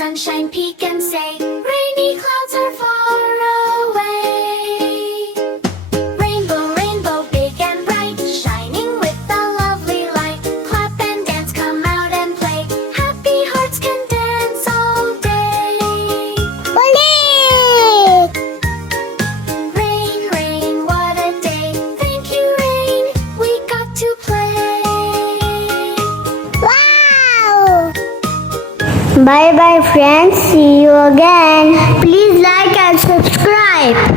sunshine peek and say, rainy clouds are far away. Rainbow, rainbow, big and bright, shining with a lovely light. Clap and dance, come out and play. Happy hearts can dance all day. Rain, rain, what a day. Thank you, rain, we got to play. Wow! Bye bye friends, see you again. Please like and subscribe.